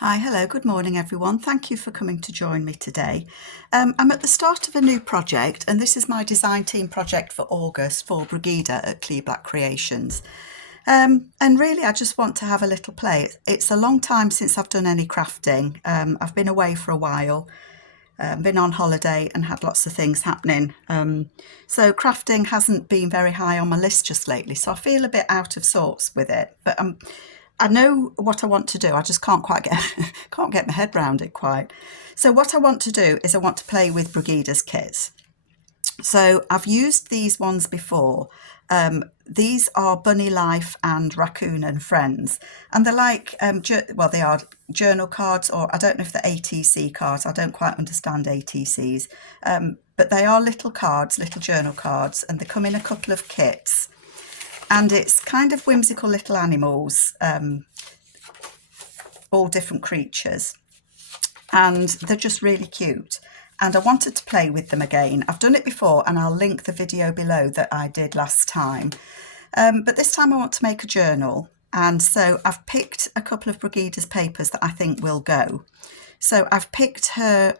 Hi, hello, good morning everyone. Thank you for coming to join me today. I'm at the start of a new project, and this is my design team project for August for Brygida at KleeblattCreations. And really I just want to have a little play. It's a long time since I've done any crafting. I've been away for a while, been on holiday and had lots of things happening. So crafting hasn't been very high on my list just lately, so I feel a bit out of sorts with it. But I know what I want to do. I just can't quite get can't get my head around it quite. So what I want to do is I want to play with Brygida's kits. So I've used these ones before. These are Bunny Life and Raccoon and Friends, and they're like well, they are journal cards, or I don't know if they're ATC cards. I don't quite understand ATCs, but they are little cards, little journal cards, and they come in a couple of kits. And it's kind of whimsical little animals, all different creatures. And they're just really cute. And I wanted to play with them again. I've done it before, and I'll link the video below that I did last time. But this time I want to make a journal. And so I've picked a couple of Brygida's papers that I think will go. So I've picked her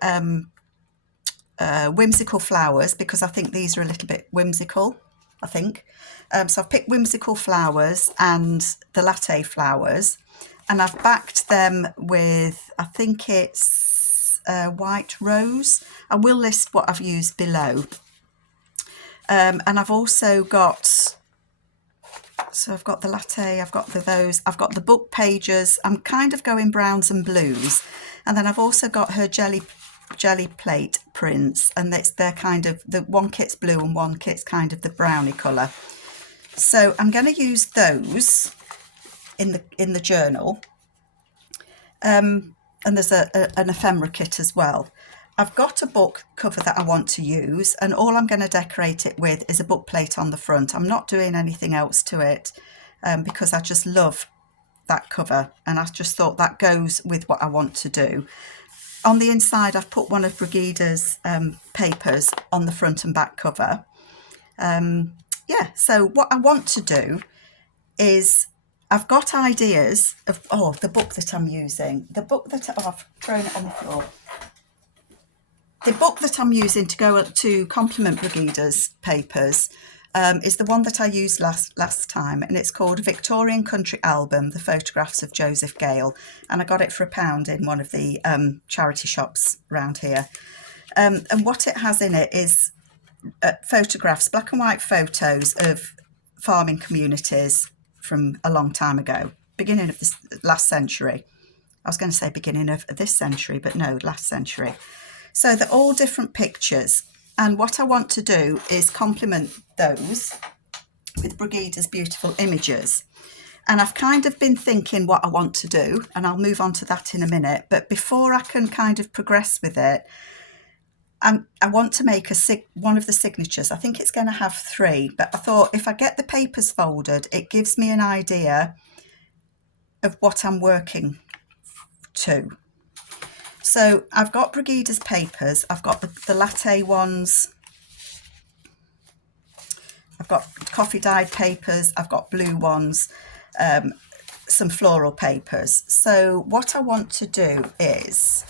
Whimsical Flowers, because I think these are a little bit whimsical, I think. So I've picked Whimsical Flowers and the Latte Flowers, and I've backed them with, I think it's White Rose. I will list what I've used below. And I've also got, so I've got the latte, I've got those, I've got the book pages. I'm kind of going browns and blues. And then I've also got her jelly plate prints, and they're kind of, the one kit's blue and one kit's kind of the brownie colour. So I'm going to use those in the journal, and there's an ephemera kit as well. I've got a book cover that I want to use, and all I'm going to decorate it with is a book plate on the front. I'm not doing anything else to it, because I just love that cover, and I just thought that goes with what I want to do. On the inside, I've put one of Brygida's papers on the front and back cover. Yeah, so what I want to do is, I've got ideas of, the book that I'm using. The book that I've thrown it on the floor. The book that I'm using to go to complement Brygida's papers is the one that I used last time, and it's called Victorian Country Album, The Photographs of Joseph Gale, and I got it for £1 in one of the charity shops around here. And what it has in it is photographs, black and white photos of farming communities from a long time ago, beginning of this last century. I was going to say beginning of this century, but no, last century. So they're all different pictures, and what I want to do is complement those with Brygida's beautiful images. And I've kind of been thinking what I want to do, and I'll move on to that in a minute. But before I can kind of progress with it, I want to make one of the signatures. I think it's going to have 3, but I thought if I get the papers folded, it gives me an idea of what I'm working to. So I've got Brygida's papers. I've got the latte ones. I've got coffee dyed papers. I've got blue ones, some floral papers. So what I want to do is,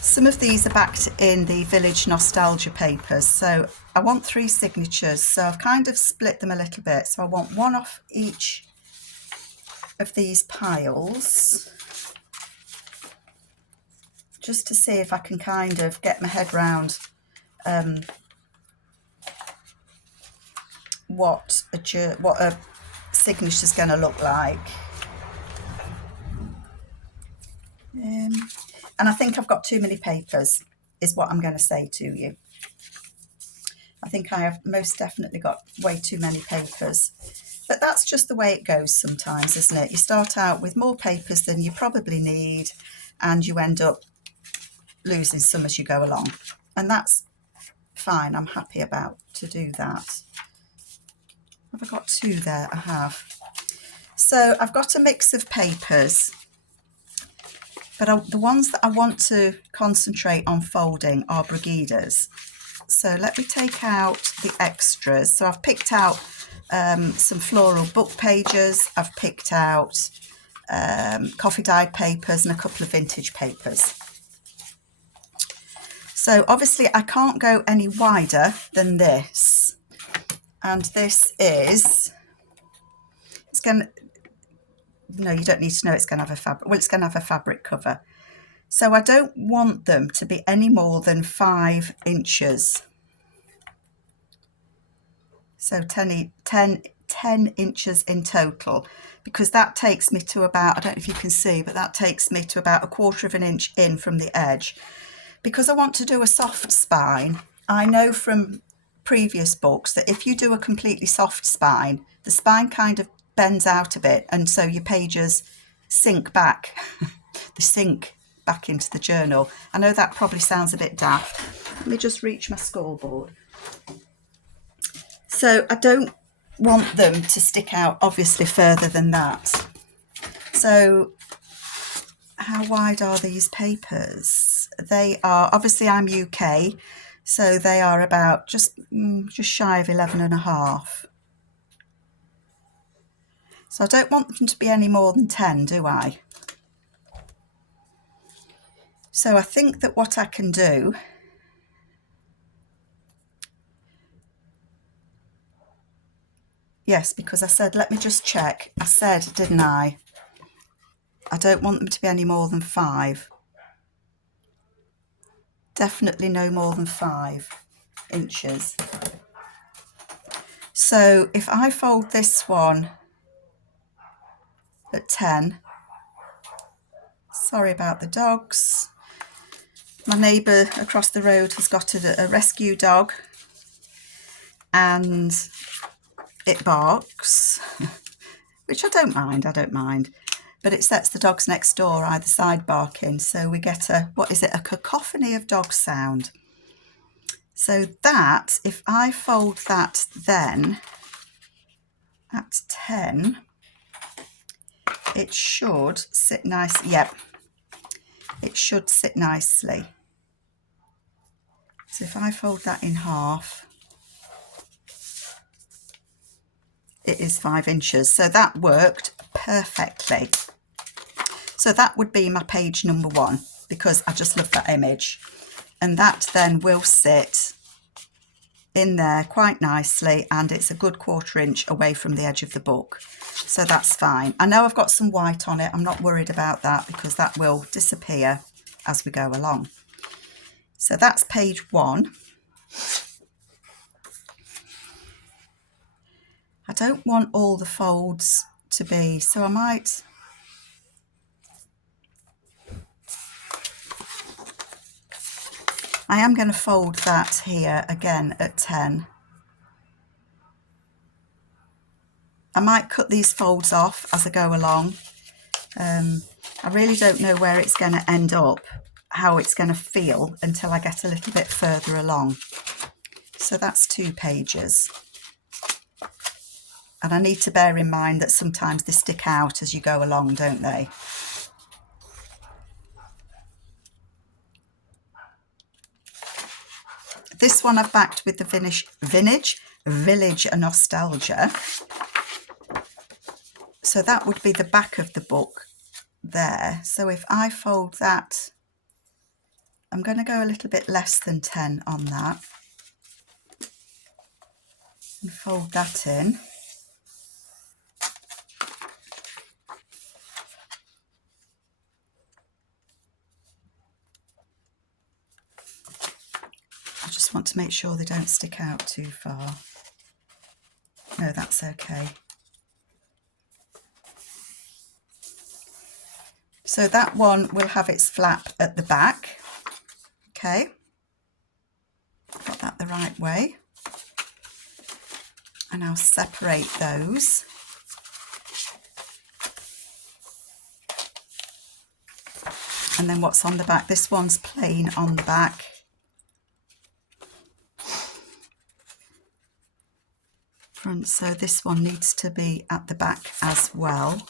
some of these are backed in the Village Nostalgia papers. So I want 3 signatures. So I've kind of split them a little bit. So I want one off each of these piles, just to see if I can kind of get my head round what a signature is going to look like. And I think I've got too many papers, is what I'm going to say to you. I think I have most definitely got way too many papers. But that's just the way it goes sometimes, isn't it? You start out with more papers than you probably need, and you end up losing some as you go along. And that's fine. I'm happy about to do that. Have I got 2 there? I have. So I've got a mix of papers, but the ones that I want to concentrate on folding are Brygida's. So let me take out the extras. So I've picked out some floral book pages. I've picked out coffee dyed papers and a couple of vintage papers. So obviously I can't go any wider than this, and this is, it's going to, no, you don't need to know it's going to have a fabric, well, it's going to have a fabric cover. So I don't want them to be any more than 5 inches. So 10 inches in total, because that takes me to about, I don't know if you can see, but that takes me to about 1/4 of an inch in from the edge. Because I want to do a soft spine, I know from previous books that if you do a completely soft spine, the spine kind of bends out a bit, and so your pages sink back. They sink back into the journal. I know that probably sounds a bit daft. Let me just reach my scoreboard. So I don't want them to stick out obviously further than that. So how wide are these papers? They are, obviously I'm UK, so they are about just shy of 11.5. So I don't want them to be any more than 10, do I? So I think that what I can do, yes, because I said, let me just check. I said, didn't I? I don't want them to be any more than 5. Definitely no more than 5 inches. So if I fold this one at 10, sorry about the dogs. My neighbour across the road has got a rescue dog and it barks, which I don't mind, but it sets the dogs next door either side barking, so we get a, what is it, a cacophony of dog sound. So that, if I fold that then at 10, it should sit nice. Yep, it should sit nicely. So if I fold that in half, it is 5 inches. So that worked perfectly. So that would be my page number 1, because I just love that image. And that then will sit in there quite nicely, and it's a good 1/4 inch away from the edge of the book. So that's fine. I know I've got some white on it. I'm not worried about that because that will disappear as we go along. So that's page 1. I don't want all the folds to be, so I am going to fold that here again at 10. I might cut these folds off as I go along. I really don't know where it's going to end up, how it's going to feel until I get a little bit further along. So that's 2 pages. And I need to bear in mind that sometimes they stick out as you go along, don't they? This one I've backed with the Village Nostalgia. So that would be the back of the book there. So if I fold that, I'm going to go a little bit less than 10 on that. And fold that in. I just want to make sure they don't stick out too far. No, that's okay. So that one will have its flap at the back. Okay. Got that the right way. And I'll separate those. And then what's on the back? This one's plain on the back. Front, so this one needs to be at the back as well.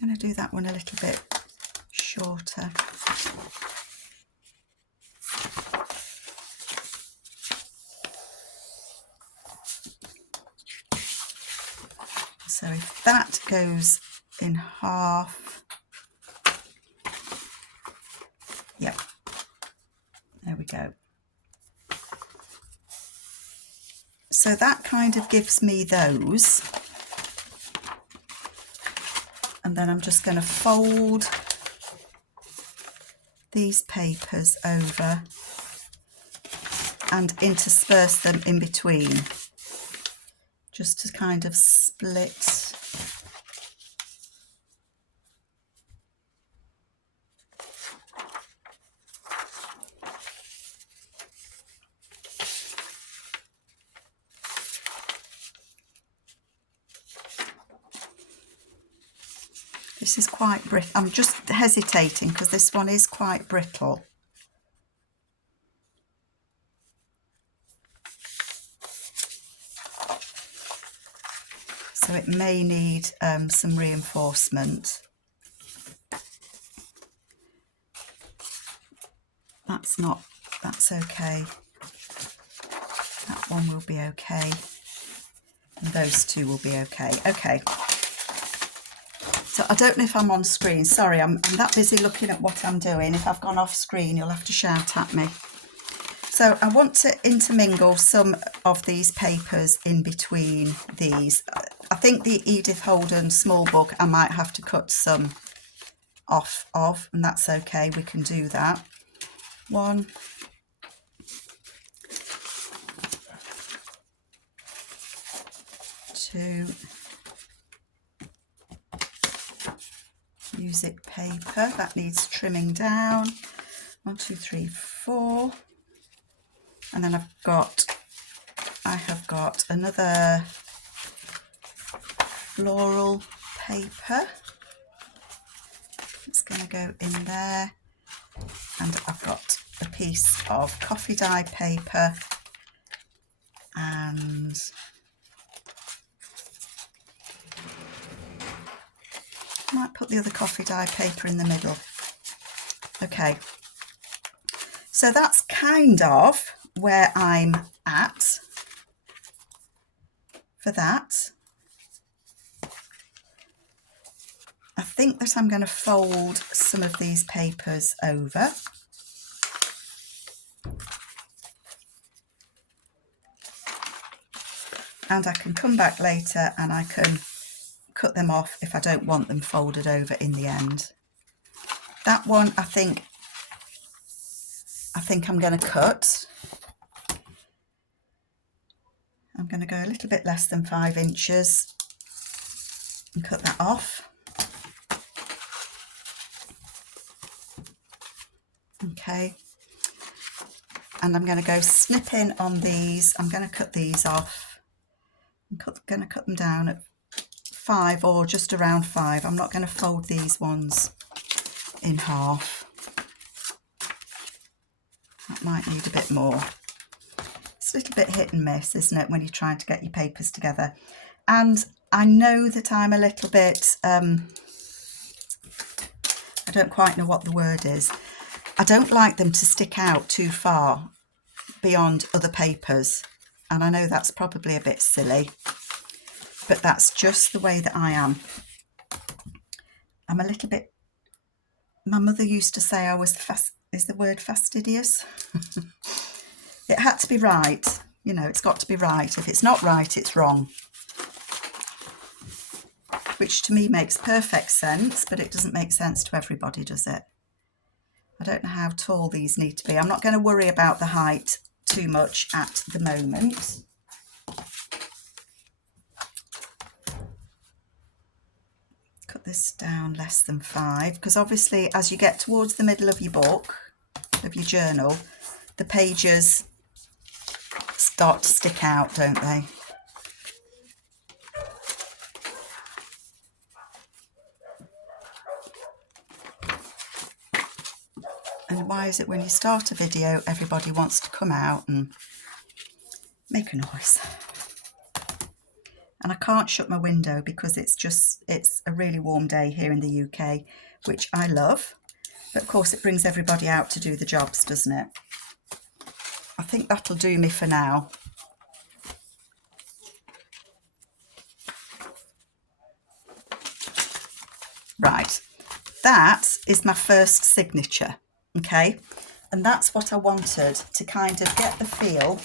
I'm going to do that one a little bit shorter. So if that goes in half, yep, there we go. So that kind of gives me those. And then I'm just going to fold these papers over and intersperse them in between, just to kind of split. This is quite brittle. I'm just hesitating because this one is quite brittle. So it may need some reinforcement. That's okay. That one will be okay. And those two will be okay. Okay. So I don't know if I'm on screen. Sorry, I'm that busy looking at what I'm doing. If I've gone off screen, you'll have to shout at me. So I want to intermingle some of these papers in between these. I think the Edith Holden small book I might have to cut some off of, and that's okay, we can do that. 1, 2, music paper, that needs trimming down. 1, 2, 3, 4. And then I have got another floral paper. It's going to go in there. And I've got a piece of coffee dye paper, and I might put the other coffee dye paper in the middle. Okay, so that's kind of where I'm at for that. I think that I'm going to fold some of these papers over. And I can come back later and I can cut them off if I don't want them folded over in the end. That one I think I'm going to cut. I'm going to go a little bit less than 5 inches and cut that off. Okay, and I'm going to go snipping on these. I'm going to cut these off. I'm going to cut them down at 5 or just around 5. I'm not going to fold these ones in half. That might need a bit more. It's a little bit hit and miss, isn't it, when you're trying to get your papers together. And I know that I'm a little bit, I don't quite know what the word is. I don't like them to stick out too far beyond other papers. And I know that's probably a bit silly, but that's just the way that I am. I'm a little bit, my mother used to say I was, is the word fastidious? It had to be right. You know, it's got to be right. If it's not right, it's wrong. Which to me makes perfect sense, but it doesn't make sense to everybody, does it? I don't know how tall these need to be. I'm not going to worry about the height too much at the moment. Cut this down less than 5, because obviously as you get towards the middle of your book, of your journal, the pages start to stick out, don't they? And why is it when you start a video, everybody wants to come out and make a noise? And I can't shut my window because it's a really warm day here in the UK, which I love. But of course it brings everybody out to do the jobs, doesn't it? I think that'll do me for now. Right, that is my first signature, okay? And that's what I wanted to kind of get the feel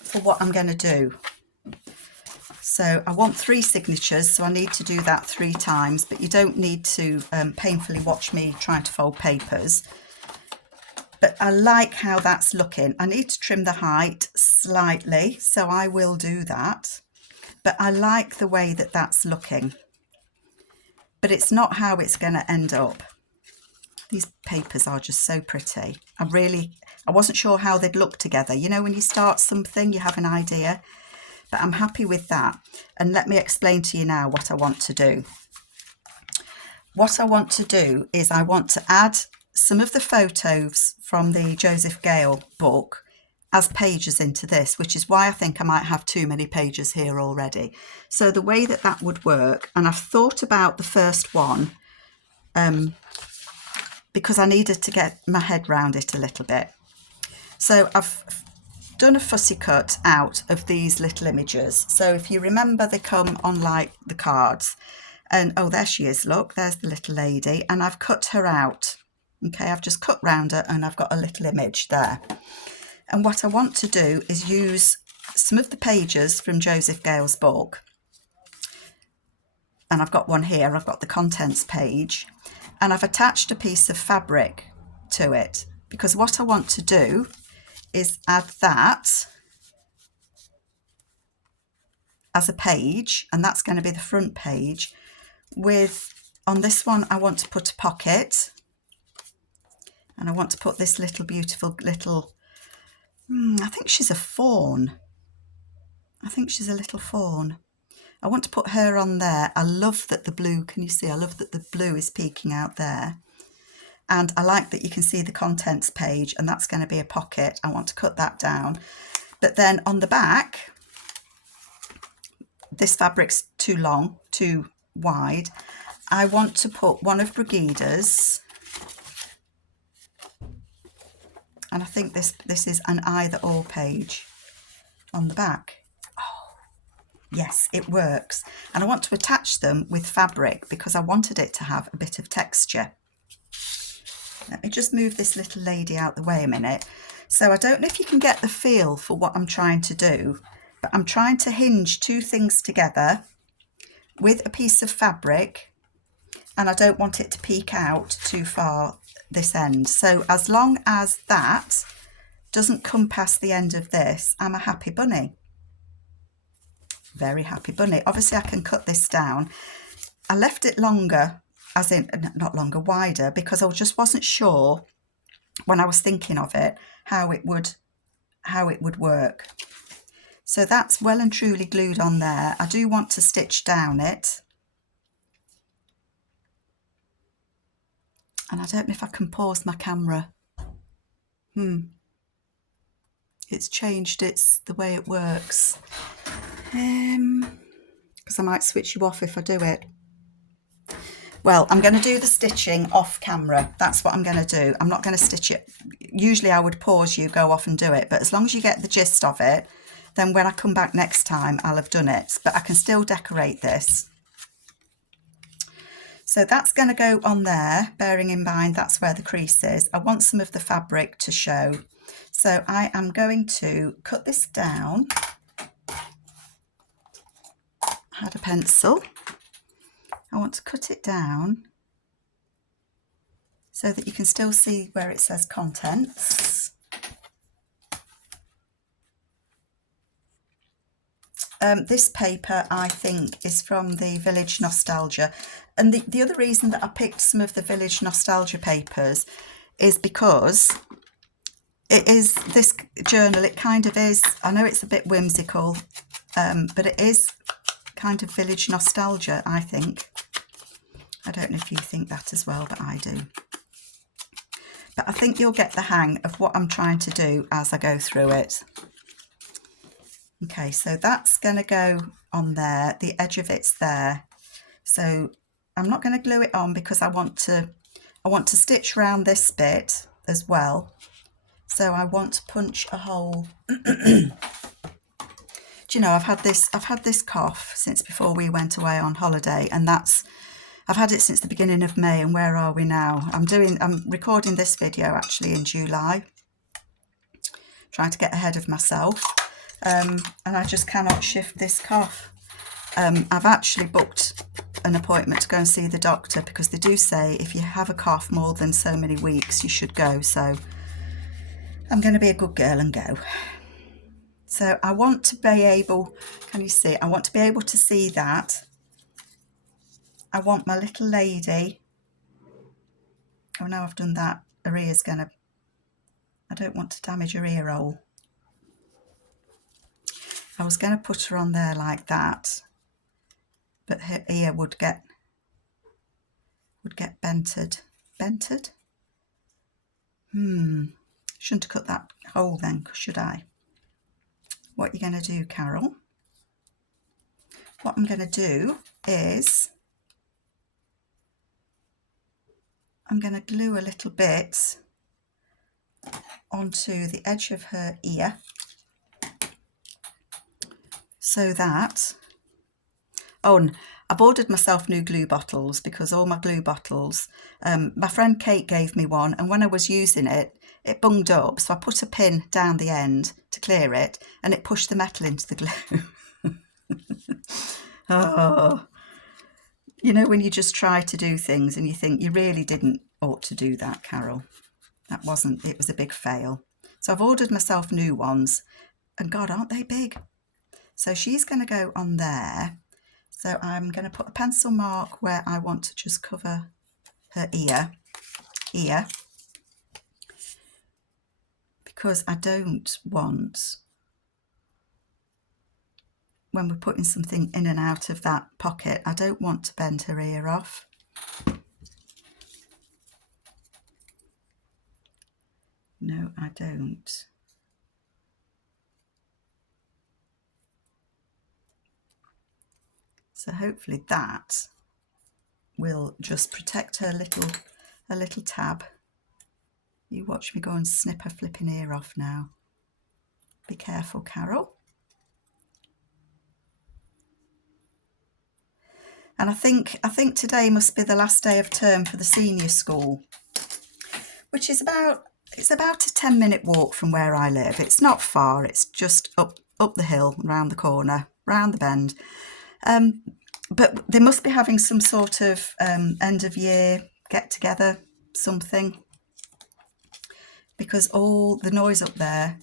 for what I'm going to do. So I want 3 signatures, so I need to do that 3 times, but you don't need to painfully watch me trying to fold papers. But I like how that's looking. I need to trim the height slightly, so I will do that. But I like the way that that's looking. But it's not how it's going to end up. These papers are just so pretty. I wasn't sure how they'd look together. You know, when you start something, you have an idea. But I'm happy with that. And let me explain to you now what I want to do. What I want to do is I want to add some of the photos from the Joseph Gale book as pages into this, which is why I think I might have too many pages here already. So the way that that would work, and I've thought about the first one because I needed to get my head round it a little bit. So I've done a fussy cut out of these little images. So if you remember, they come on like the cards. And oh, there she is, look, there's the little lady, and I've cut her out. Okay, I've just cut round her and I've got a little image there. And what I want to do is use some of the pages from Joseph Gale's book. And I've got one here, I've got the contents page, and I've attached a piece of fabric to it, because what I want to do is add that as a page, and that's going to be the front page. On this one, I want to put a pocket, and I want to put this little beautiful little, I think she's a fawn. I think she's a little fawn. I want to put her on there. I love that the blue, can you see? I love that the blue is peeking out there. And I like that you can see the contents page, and that's going to be a pocket. I want to cut that down. But then on the back, this fabric's too long, too wide. I want to put one of Brygida's, and I think this is an either or page on the back. Oh, yes, it works. And I want to attach them with fabric because I wanted it to have a bit of texture. Let me just move this little lady out the way a minute. So I don't know if you can get the feel for what I'm trying to do, but I'm trying to hinge 2 things together with a piece of fabric, and I don't want it to peek out too far this end. So as long as that doesn't come past the end of this, I'm a happy bunny. Very happy bunny. Obviously I can cut this down. I left it longer, as in not longer, wider, because I just wasn't sure when I was thinking of it how it would work. So that's well and truly glued on there. I do want to stitch down it. And I don't know if I can pause my camera. It's changed the way it works. Because I might switch you off if I do it. Well, I'm going to do the stitching off camera. That's what I'm going to do. I'm not going to stitch it. Usually I would pause you, go off and do it. But as long as you get the gist of it, then when I come back next time, I'll have done it. But I can still decorate this. So that's going to go on there, bearing in mind that's where the crease is. I want some of the fabric to show. So I am going to cut this down. I had a pencil. I want to cut it down so that you can still see where it says contents. This paper, I think, is from the Village Nostalgia. And the other reason that I picked some of the Village Nostalgia papers is because it is this journal. It kind of is, I know it's a bit whimsical, but it is kind of Village Nostalgia, I think. I don't know if you think that as well, but I do. But I think you'll get the hang of what I'm trying to do as I go through it. Okay, so that's going to go on there. The edge of it's there. So I'm not going to glue it on because I want to stitch around this bit as well. So I want to punch a hole. Do you know, I've had this cough since before we went away on holiday, and that's I've had it since the beginning of May, and where are we now? I'm recording this video actually in July, trying to get ahead of myself, and I just cannot shift this cough. I've actually booked an appointment to go and see the doctor, because they do say if you have a cough more than so many weeks, you should go. So I'm going to be a good girl and go. So I want to be able, can you see? I want to be able to see that. I want my little lady. Oh, now I've done that, her ear's going to, I don't want to damage her ear hole. I was going to put her on there like that, but her ear would get bented. Bented? Shouldn't have cut that hole then, should I? What are you going to do, Carol? What I'm going to do is I'm going to glue a little bit onto the edge of her ear, so that, oh, and I've ordered myself new glue bottles, because all my glue bottles, my friend Kate gave me one, and when I was using it, it bunged up, so I put a pin down the end to clear it, and it pushed the metal into the glue. Oh, you know, when you just try to do things and you think you really didn't ought to do that, Carol. That wasn't, it was a big fail. So I've ordered myself new ones, and God, aren't they big? So she's going to go on there. So I'm going to put a pencil mark where I want to just cover her ear, because I don't want, when we're putting something in and out of that pocket, I don't want to bend her ear off. No, I don't. So hopefully that will just protect her little tab. You watch me go and snip her flipping ear off now. Be careful, Carol. And I think today must be the last day of term for the senior school, which is about, it's about a 10-minute walk from where I live. It's not far, it's just up the hill, round the corner, round the bend. But they must be having some sort of end of year get together, something, because all the noise up there,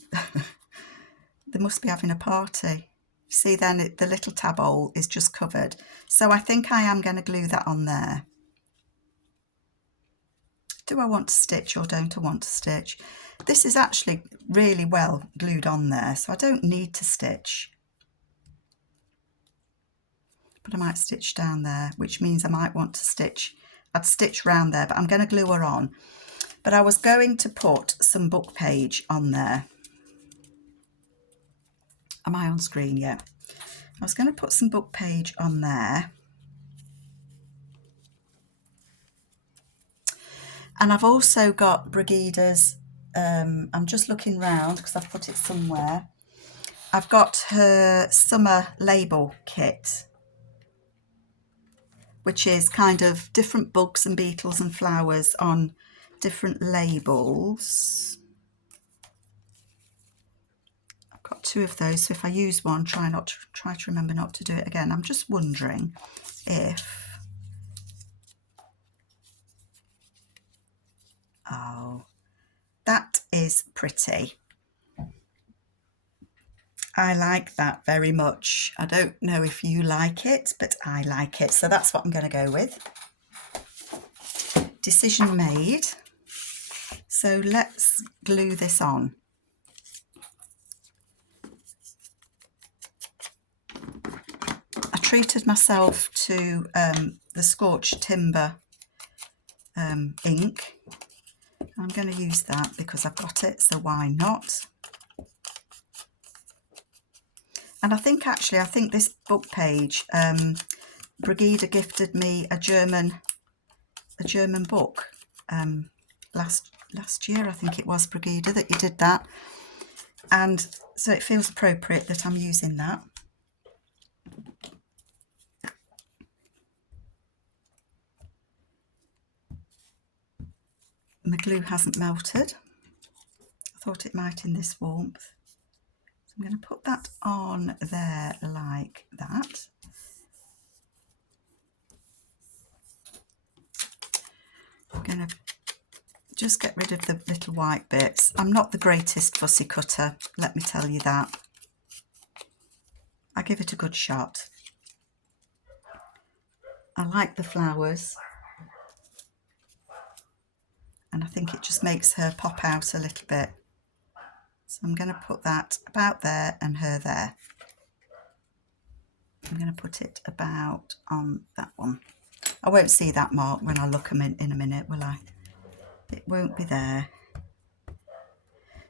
they must be having a party. You see then the little tab hole is just covered. So I think I am going to glue that on there. Do I want to stitch or don't I want to stitch? This is actually really well glued on there, so I don't need to stitch. But I might stitch down there, which means I might want to stitch. I'd stitch round there, but I'm going to glue her on. But I was going to put some book page on there. Am I on screen yet? I was going to put some book page on there. And I've also got Brygida's, I'm just looking round because I've put it somewhere. I've got her summer label kit, which is kind of different bugs and beetles and flowers on different labels. I've got 2 of those, so if I use one, try to remember not to do it again. I'm just wondering if, oh, that is pretty. I like that very much. I don't know if you like it, but I like it. So that's what I'm going to go with. Decision made. So let's glue this on. I treated myself to the Scorched Timber ink. I'm going to use that because I've got it, so why not? And I think this book page, Brygida gifted me a German book last year. I think it was, Brygida, that you did that, and so it feels appropriate that I'm using that. And the glue hasn't melted. I thought it might in this warmth. So I'm going to put that on there like that. I'm going to just get rid of the little white bits. I'm not the greatest fussy cutter, let me tell you that. I give it a good shot. I like the flowers, and I think it just makes her pop out a little bit. So I'm going to put that about there and her there. I'm going to put it about on that one. I won't see that mark when I look in a minute, will I? It won't be there.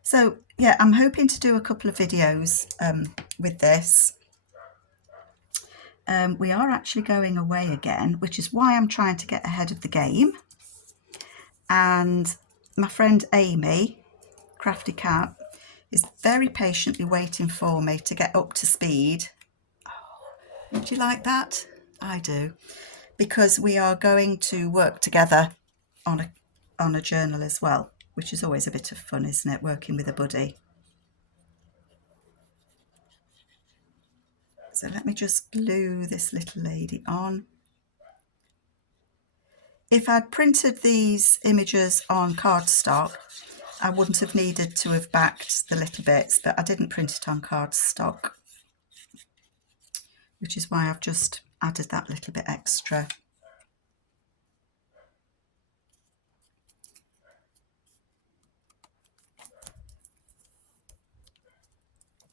So yeah, I'm hoping to do a couple of videos with this. We are actually going away again, which is why I'm trying to get ahead of the game. And my friend Amy, Crafty Cat, is very patiently waiting for me to get up to speed. Oh, do you like that? I do. Because we are going to work together on a journal as well, which is always a bit of fun, isn't it, working with a buddy. So let me just glue this little lady on. If I'd printed these images on cardstock, I wouldn't have needed to have backed the little bits, but I didn't print it on cardstock, which is why I've just added that little bit extra.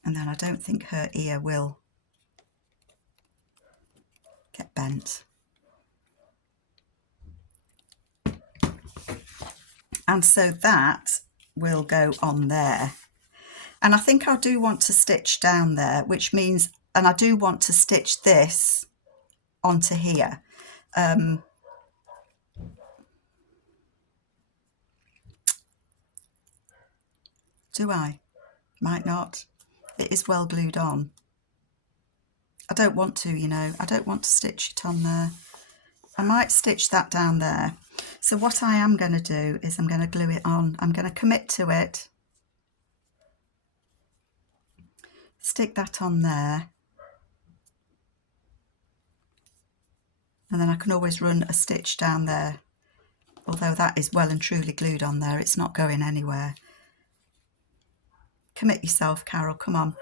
And then I don't think her ear will get bent. And so that will go on there. And I think I do want to stitch down there, which means, and I do want to stitch this onto here. Do I? Might not. It is well glued on. I don't want to, you know, I don't want to stitch it on there. I might stitch that down there. So what I am going to do is I'm going to glue it on. I'm going to commit to it. Stick that on there. And then I can always run a stitch down there. Although that is well and truly glued on there, it's not going anywhere. Commit yourself, Carol, come on.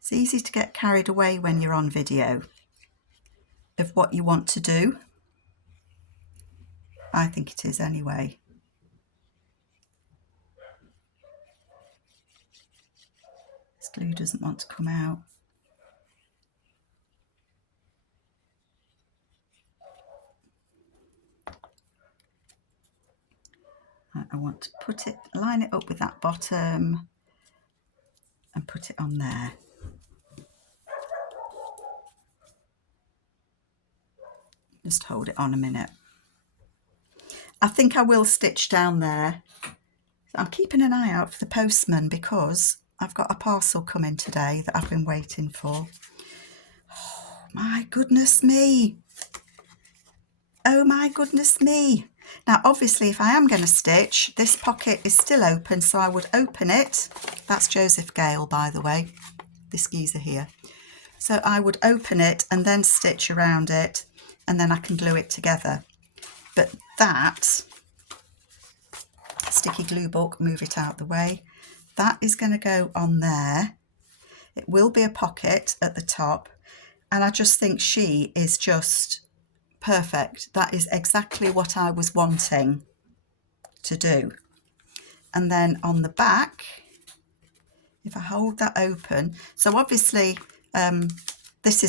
It's easy to get carried away when you're on video of what you want to do. I think it is anyway. This glue doesn't want to come out. I want to put it, line it up with that bottom and put it on there. Just hold it on a minute. I think I will stitch down there. I'm keeping an eye out for the postman because I've got a parcel coming today that I've been waiting for. Oh my goodness me. Oh my goodness me. Now obviously if I am going to stitch, this pocket is still open, so I would open it. That's Joseph Gale, by the way, this geezer here. So I would open it and then stitch around it, and then I can glue it together. But that sticky glue book, move it out the way, that is going to go on there. It will be a pocket at the top, and I just think she is just perfect. That is exactly what I was wanting to do. And then on the back, if I hold that open, so obviously this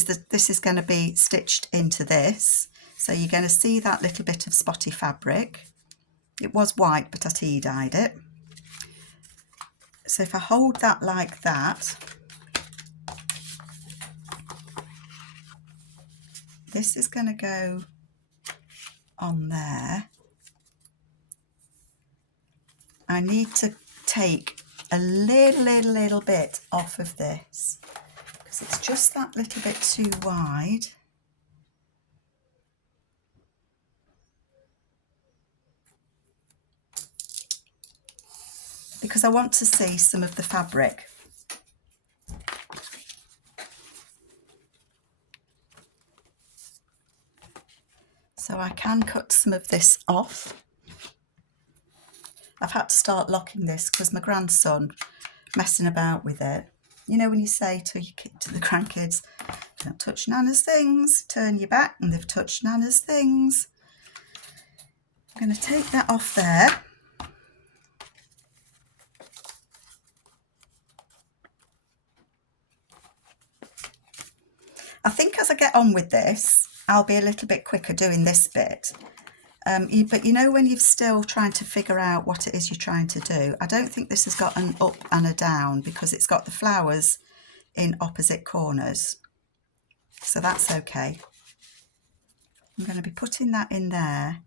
is going to be stitched into this, so you're going to see that little bit of spotty fabric. It was white, but I tea dyed it. So if I hold that like that, this is going to go on there. I need to take a little bit off of this because it's just that little bit too wide. because I want to see some of the fabric. So I can cut some of this off. I've had to start locking this because my grandson messing about with it. You know when you say to the grandkids, don't touch Nana's things, turn your back, and they've touched Nana's things. I'm going to take that off there. I think as I get on with this, I'll be a little bit quicker doing this bit. But you know when you're still trying to figure out what it is you're trying to do, I don't think this has got an up and a down because it's got the flowers in opposite corners. So that's okay. I'm going to be putting that in there.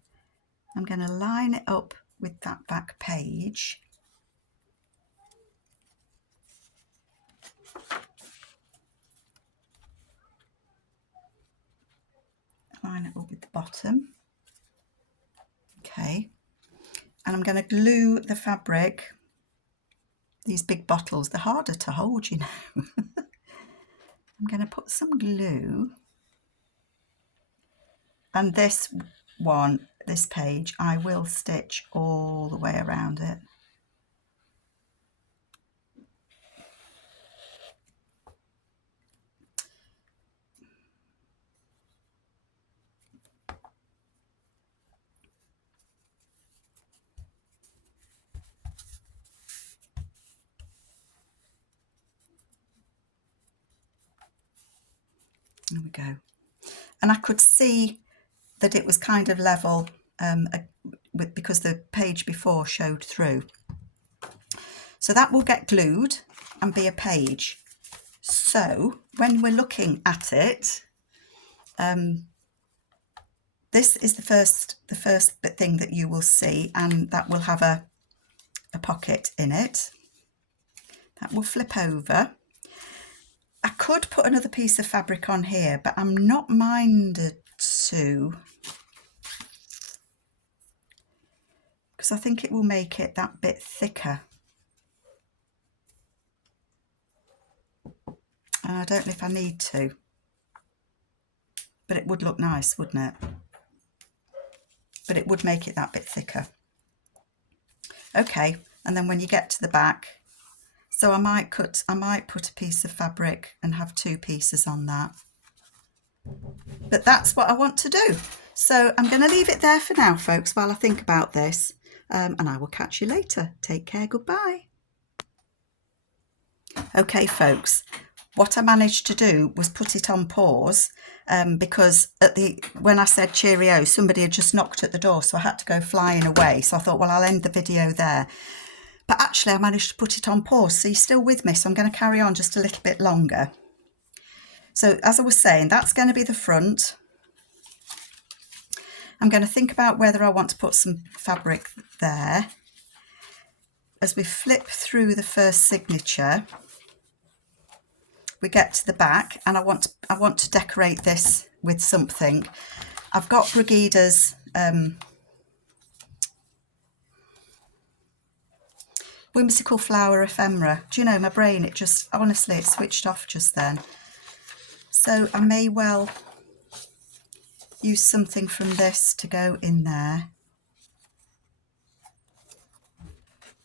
I'm going to line it up with that back page. Line it up with the bottom. Okay. And I'm going to glue the fabric. These big bottles, they're harder to hold, you know. I'm going to put some glue. And this one, this page, I will stitch all the way around it. There we go. And I could see that it was kind of level because the page before showed through. So that will get glued and be a page. So when we're looking at it, this is the first thing that you will see, and that will have a pocket in it. That will flip over. I could put another piece of fabric on here, but I'm not minded to, because I think it will make it that bit thicker. And I don't know if I need to, but it would look nice, wouldn't it? But it would make it that bit thicker. Okay, and then when you get to the back, so I might put a piece of fabric and have two pieces on that. But that's what I want to do. So I'm going to leave it there for now, folks, while I think about this. And I will catch you later. Take care. Goodbye. Okay, folks. What I managed to do was put it on pause because when I said cheerio, somebody had just knocked at the door, so I had to go flying away. So I thought, well, I'll end the video there. But actually, I managed to put it on pause, so you're still with me. So I'm going to carry on just a little bit longer. So as I was saying, that's going to be the front. I'm going to think about whether I want to put some fabric there. As we flip through the first signature, we get to the back, and I want to decorate this with something. I've got Brygida's Whimsical Flower Ephemera. Do you know, my brain, it just, honestly, it switched off just then. So I may well use something from this to go in there.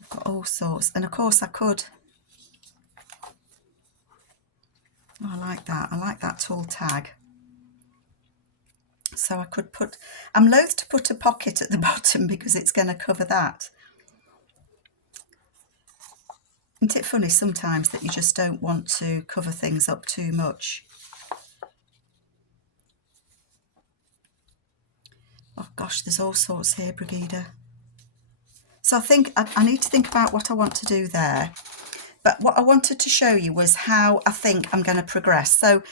I've got all sorts. And of course I could, oh, I like that tall tag. So I could put, I'm loath to put a pocket at the bottom because it's going to cover that. Isn't it funny sometimes that you just don't want to cover things up too much? Oh gosh, there's all sorts here, Brygida. So I think I need to think about what I want to do there. But what I wanted to show you was how I think I'm going to progress. So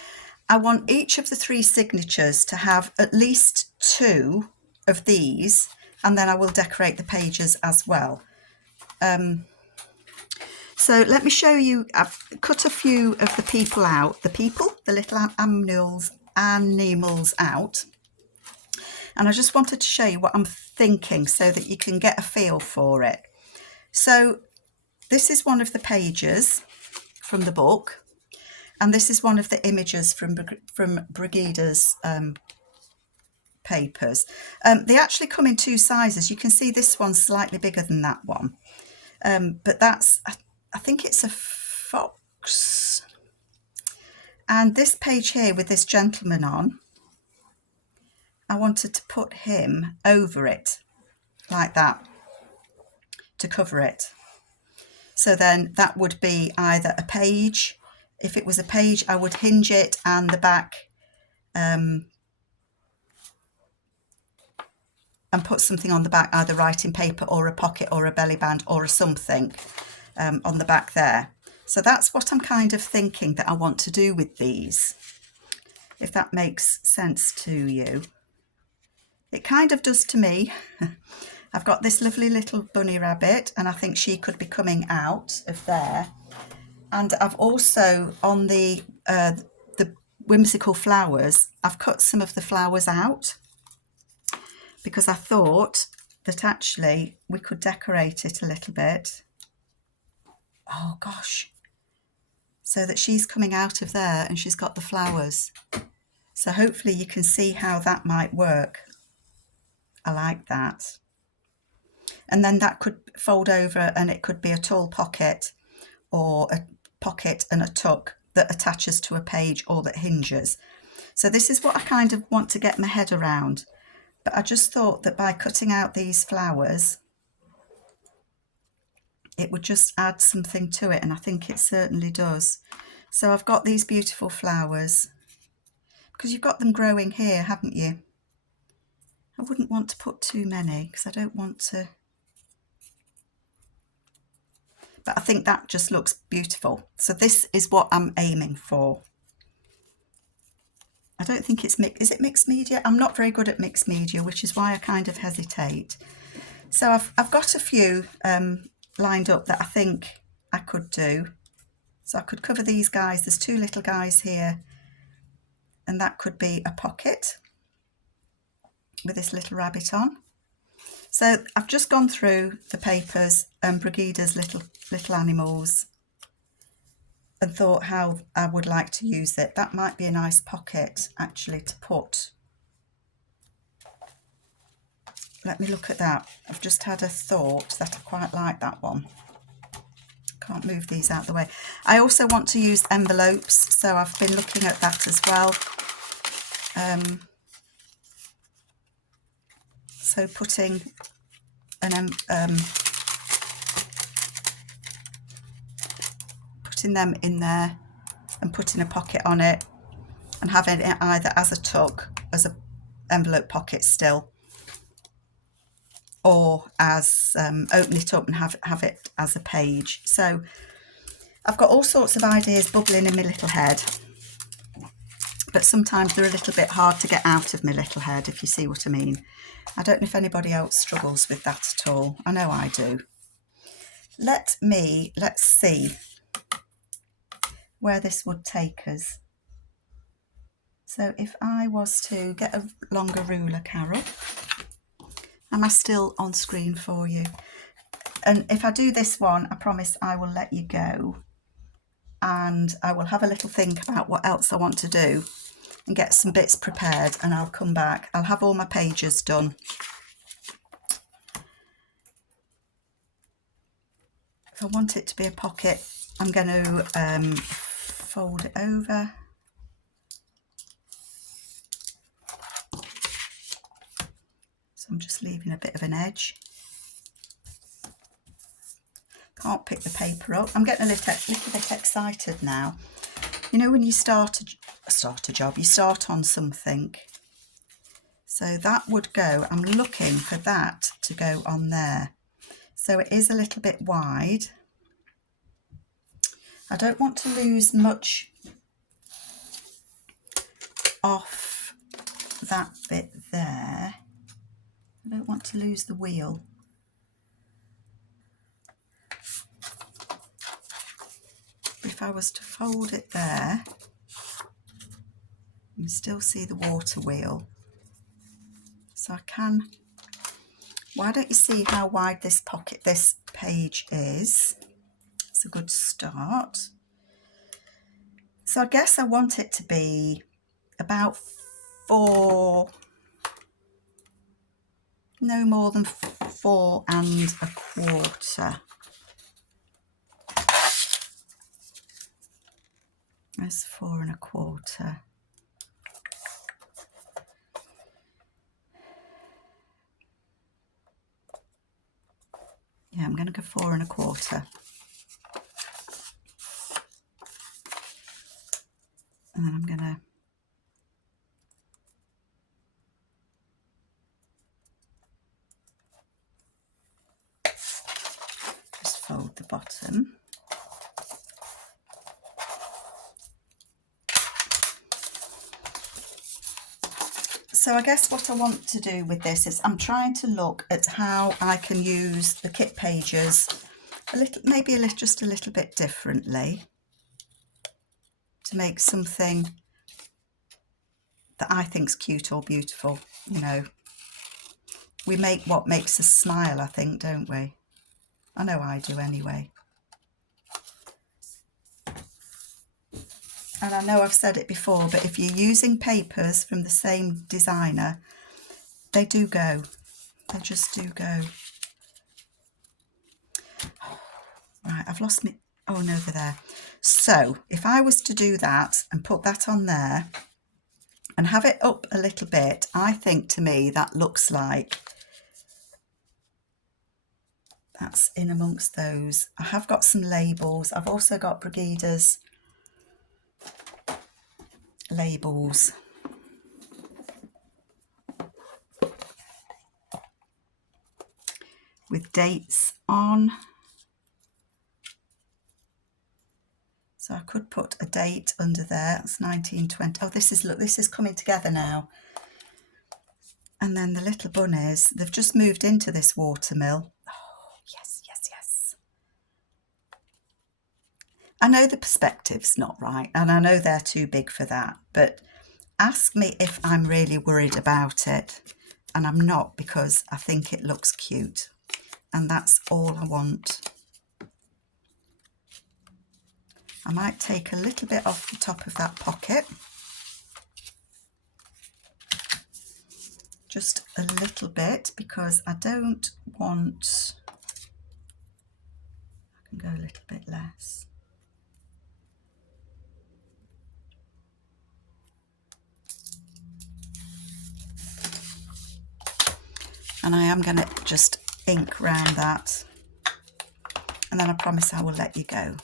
I want each of the three signatures to have at least two of these, and then I will decorate the pages as well. So let me show you, I've cut a few of the people out, the little animals out. And I just wanted to show you what I'm thinking so that you can get a feel for it. So this is one of the pages from the book, and this is one of the images from Brygida's papers. They actually come in 2 sizes. You can see this one's slightly bigger than that one, but that's, I think it's a fox. And this page here with this gentleman on, I wanted to put him over it like that to cover it. So then that would be either a page. If it was a page, I would hinge it and the back and put something on the back, either writing paper or a pocket or a belly band or a something on the back there. So that's what I'm kind of thinking that I want to do with these, if that makes sense to you. It kind of does to me. I've got this lovely little bunny rabbit, and I think she could be coming out of there. And I've also, on the whimsical flowers, I've cut some of the flowers out because I thought that actually we could decorate it a little bit. Oh gosh. So that she's coming out of there and she's got the flowers. So hopefully you can see how that might work. I like that. And then that could fold over and it could be a tall pocket or a pocket and a tuck that attaches to a page or that hinges. So this is what I kind of want to get my head around. But I just thought that by cutting out these flowers, it would just add something to it, and I think it certainly does. So I've got these beautiful flowers, because you've got them growing here, haven't you? I wouldn't want to put too many because I don't want to, but I think that just looks beautiful. So this is what I'm aiming for. I don't think it's mixed. Is it mixed media? I'm not very good at mixed media, which is why I kind of hesitate. So I've got a few lined up that I think I could do. So I could cover these guys. There's 2 little guys here, and that could be a pocket with this little rabbit on. So I've just gone through the papers and Brygida's little animals and thought how I would like to use it. That might be a nice pocket actually to put. Let me look at that. I've just had a thought that I quite like that one. Can't move these out the way. I also want to use envelopes, so I've been looking at that as well. So putting putting them in there and putting a pocket on it and having it either as a tuck, as an envelope pocket still, or as open it up and have it as a page. So I've got all sorts of ideas bubbling in my little head, but sometimes they're a little bit hard to get out of my little head, if you see what I mean. I don't know if anybody else struggles with that at all. I know I do. Let's see where this would take us. So if I was to get a longer ruler, Carol, am I still on screen for you? And if I do this one, I promise I will let you go and I will have a little think about what else I want to do and get some bits prepared, and I'll come back. I'll have all my pages done. If I want it to be a pocket, I'm going to fold it over. So I'm just leaving a bit of an edge. Can't pick the paper up. I'm getting a little bit excited now. You know when you start a job, you start on something. So that would go, I'm looking for that to go on there. So it is a little bit wide. I don't want to lose much off that bit there. I don't want to lose the wheel. If I was to fold it there, you can still see the water wheel. So I can, why don't you see how wide this page is? It's a good start. So I guess I want it to be about 4, no more than 4 1/4. That's 4 1/4. Yeah, I'm going to go 4 1/4. And then I'm going to just fold the bottom. So I guess what I want to do with this is I'm trying to look at how I can use the kit pages a little, maybe just a little bit differently, to make something that I think's cute or beautiful. You know, we make what makes us smile, I think, don't we? I know I do anyway. And I know I've said it before, but if you're using papers from the same designer, they do go. They just do go. Right, I've lost me. Oh, no, over there. So if I was to do that and put that on there and have it up a little bit, I think to me that looks like that's in amongst those. I have got some labels. I've also got Brygida's labels. With dates on. So I could put a date under there. It's 1920. Oh, this is, look, this is coming together now. And then the little bunnies, they've just moved into this watermill. Oh, yes, yes, yes. I know the perspective's not right, and I know they're too big for that, but ask me if I'm really worried about it. And I'm not, because I think it looks cute. And that's all I want. I might take a little bit off the top of that pocket. Just a little bit, because I don't want, I can go a little bit less. And I am going to just ink round that, and then I promise I will let you go.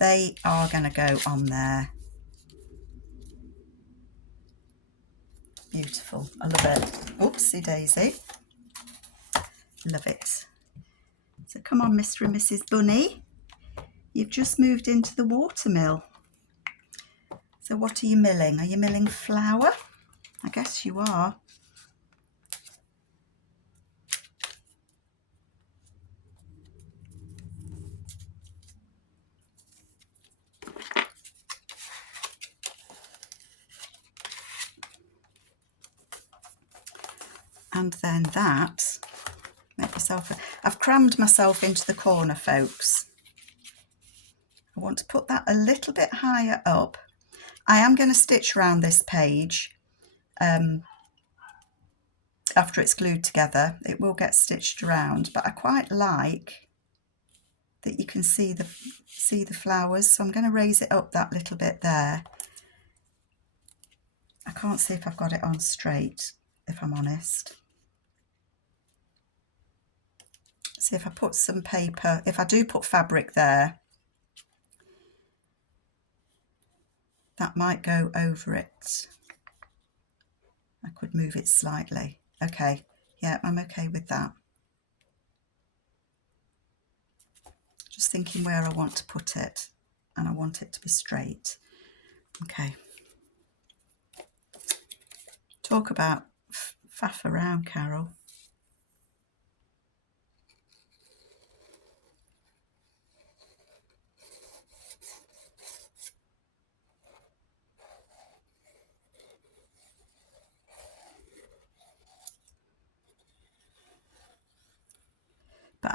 They are going to go on there. Beautiful. I love it. Oopsie daisy. Love it. So come on, Mr. and Mrs. Bunny. You've just moved into the watermill. So what are you milling? Are you milling flour? I guess you are. And then that, make yourself, I've crammed myself into the corner, folks. I want to put that a little bit higher up. I am going to stitch around this page after it's glued together. It will get stitched around, but I quite like that you can see the flowers, so I'm going to raise it up that little bit there. I can't see if I've got it on straight, if I'm honest. See if I put some paper, if I do put fabric there, that might go over it. I could move it slightly. Okay, yeah, I'm okay with that. Just thinking where I want to put it, and I want it to be straight. Okay. Talk about faff around, Carol.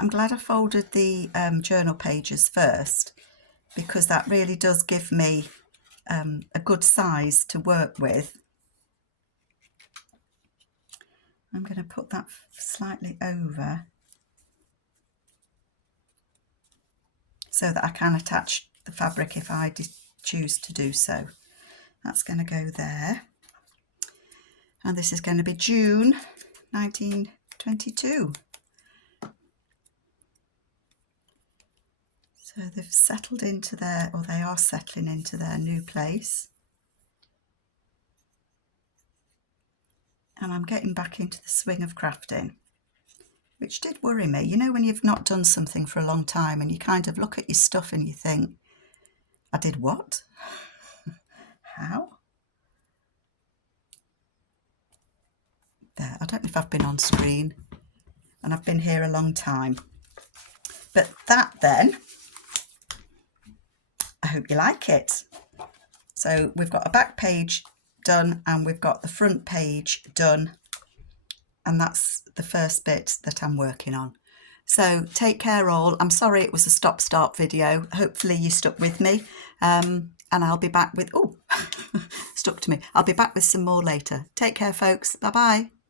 I'm glad I folded the journal pages first, because that really does give me a good size to work with. I'm going to put that slightly over so that I can attach the fabric if I choose to do so. That's going to go there. And this is going to be June 1922. So they've settled into their, or they are settling into their new place. And I'm getting back into the swing of crafting, which did worry me. You know, when you've not done something for a long time and you kind of look at your stuff and you think, I did what? How? There, I don't know if I've been on screen, and I've been here a long time. But that then, I hope you like it. So we've got a back page done and we've got the front page done, and that's the first bit that I'm working on. So take care all. I'm sorry it was a stop-start video. Hopefully you stuck with me, and I'll be back with, oh, stuck to me. I'll be back with some more later. Take care folks. Bye-bye.